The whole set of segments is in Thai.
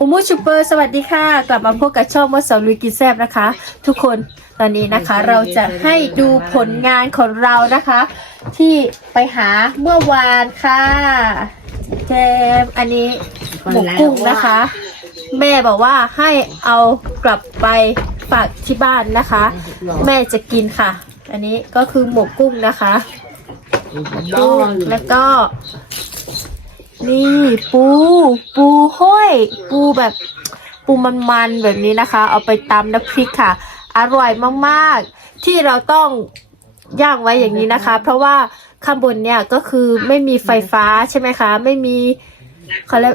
อุมูชูเปอร์สวัสดีค่ะ กลับมาพบกับช่องมัสลุยกินแซบนะคะ ทุกคนตอนนี้นะคะเราจะให้ดูผลงานของเรานะคะ ที่ไปหาเมื่อวานค่ะแจมอันนี้หมกกุ้งนะคะ แม่บอกว่าให้เอากลับไปฝากที่บ้านนะคะ แม่จะกินค่ะ อันนี้ก็คือหมกกุ้งนะคะ กุ้งแล้วก็ นี่ปู ปูห้อย ปูแบบปูมันๆแบบนี้นะคะ เอาไปตำน้ำพริกค่ะ อร่อยมากๆ ที่เราต้องย่างไว้อย่างนี้นะคะ เพราะว่าข้างบนเนี่ยก็คือไม่มีไฟฟ้าใช่ไหมคะ ไม่มีเขาเรียก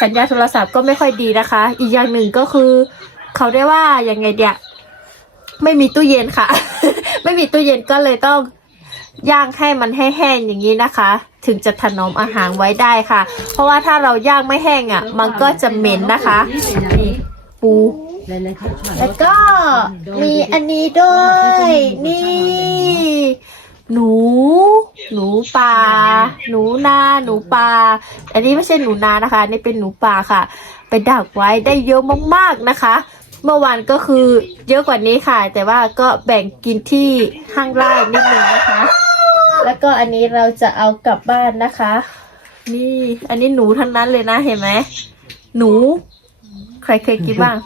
สัญญาณโทรศัพท์ก็ไม่ค่อยดีนะคะ อีกอย่างหนึ่งก็คือ เขาได้ว่ายังไงเดียไม่มีตู้เย็นค่ะ ไม่มีตู้เย็นก็เลยต้อง ย่างให้มันให้แห้งอย่างนี้นะคะ ถึงจะถนอมอาหารไว้ได้ค่ะ เพราะว่าถ้าเราย่างไม่แห้งอะ มันก็จะเหม็นนะคะนี่ปูแล้วก็มีอันนี้ด้วย นี่ หนู หนูป่า หนูนา หนูป่า อันนี้ไม่ใช่หนูนานะคะ นี่เป็นหนูป่าค่ะ ไปดักไว้ได้เยอะมากๆนะคะ เมื่อวานก็คือเยอะกว่านี้ค่ะ แต่ว่าก็แบ่งกินที่ห้างไร่นิดนึงนะคะ แล้วก็อันนี้เราจะเอากลับบ้านนะคะ นี่อันนี้หนูทั้งนั้นเลยนะเห็นไหมหนู ใครเคยกินบ้าง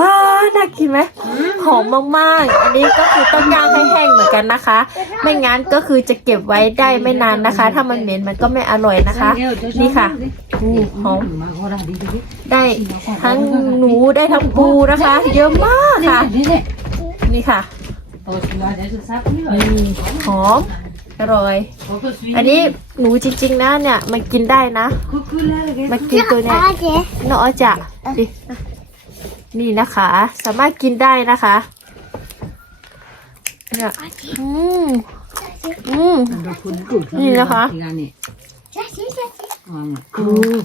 ว้าน่ากินไหมหอมมากๆ อันนี้ก็คือต้องย่างให้แห้งเหมือนกันนะคะ ไม่งั้นก็คือจะเก็บไว้ได้ไม่นานนะคะ ถ้ามันเหม็นมันก็ไม่อร่อยนะคะ นี่ค่ะอู้หอมได้ทั้งหนูได้ทั้งปูนะคะ เยอะมากค่ะ นี่ค่ะนี่หอมอร่อย อันนี้หนูจริงๆนะเนี่ยมันกินได้นะ มันกินตัวเนี้ยเนาะจะดิ นี่นะคะ สามารถกินได้นะคะเนี่ยอืมอืม นี่นะคะ อืม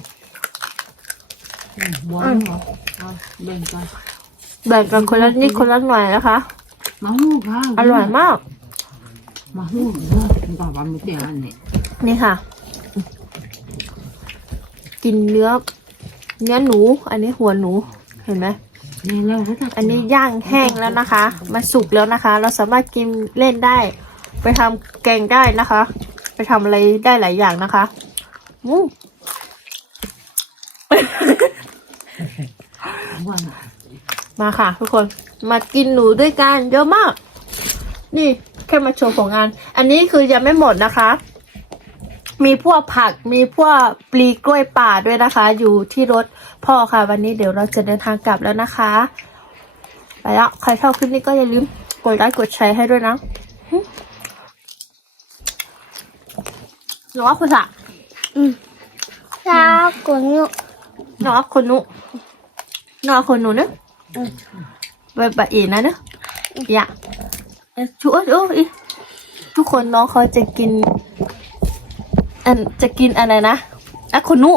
บ้วนเหรอเบ่งกันแบ่งกันคนละนิดคนละหน่อยนะคะ มาหูค่ะอร่อยมาก มาหูบ้าบ้าไม่เตียนเนี่ยนี่ค่ะ กินเนื้อ เนื้อหนู อันนี้หัวหนู เห็นไหม นี่แล้วก็ตักอันนี้ย่างแห้งแล้วนะคะมันสุกแล้วนะคะ เราสามารถกินเล่นได้ ไปทำแกงได้นะคะ ไปทำอะไรได้หลายอย่างนะคะอืมว่ามาค่ะ ทุกคนมากินหนูด้วยกันเยอะมาก นี่แค่มาโชว์ผลงาน อันนี้คือยังไม่หมดนะคะ มีพวกผักมีพวกปลีกล้วยป่าด้วยนะคะ อยู่ที่รถพ่อค่ะ วันนี้เดี๋ยวเราจะเดินทางกลับแล้วนะคะ ไปแล้วใครชอบคลิปนี้ก็อย่าลืมกดไลค์กดแชร์ให้ด้วยนะหึหนูว่าคุณอะชาวกุนุหนูว่าคนนุหนูว่าคนหนูเนอะไปไปอีกนะเนอะอย่าเอ้ยช่วยโอ้ยทุกคนน้องเขาจะกิน อันจะกินอะไรนะอะคนนุ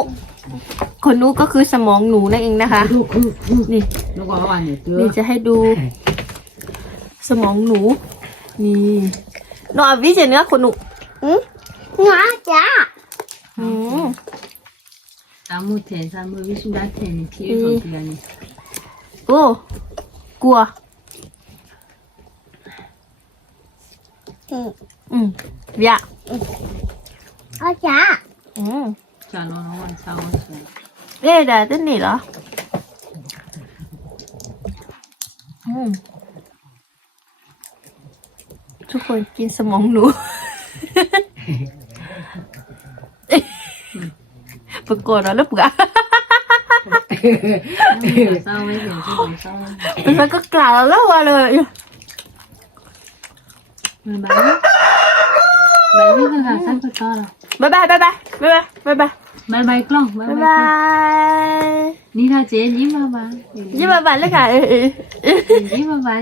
คนนุก็คือสมองหนูนั่นเองนะคะคือคือคือนี่แล้วก็ว่าเนี่ยเจอนี่จะให้ดู สมองหนู นี่น้องอวิเจเนื้อคนหนูอืมหนาจ้าอืมตามุเทนตามุวิสุดาเทนที่ของที่นี่โอ้กลัว อืมอืมเบีย เอาจ้าอืม จานนอนเช้าเช้าเอ๊ะเดี๋ยวจะหนีเหรอ อืม ทุกคนกินสมองหนู ปรากฏว่าแล้วเปล่าเช้าไม่ถึงที่เช้ามันก็กล่าวแล้วว่าเลยมันบ้าบายนี่ก็การสั่งก็ต่อแล้ว บ๊ายบายบ๊ายบายบ๊ายบายบ๊ายบายบายบายกล้องบายบ๊ายบาบายยนี่ถ้าเจ๊ยิ้มมาบ้างยิ้มบ๊ายบายเลยค่ะเออเออเออยิ้มมาบ้าง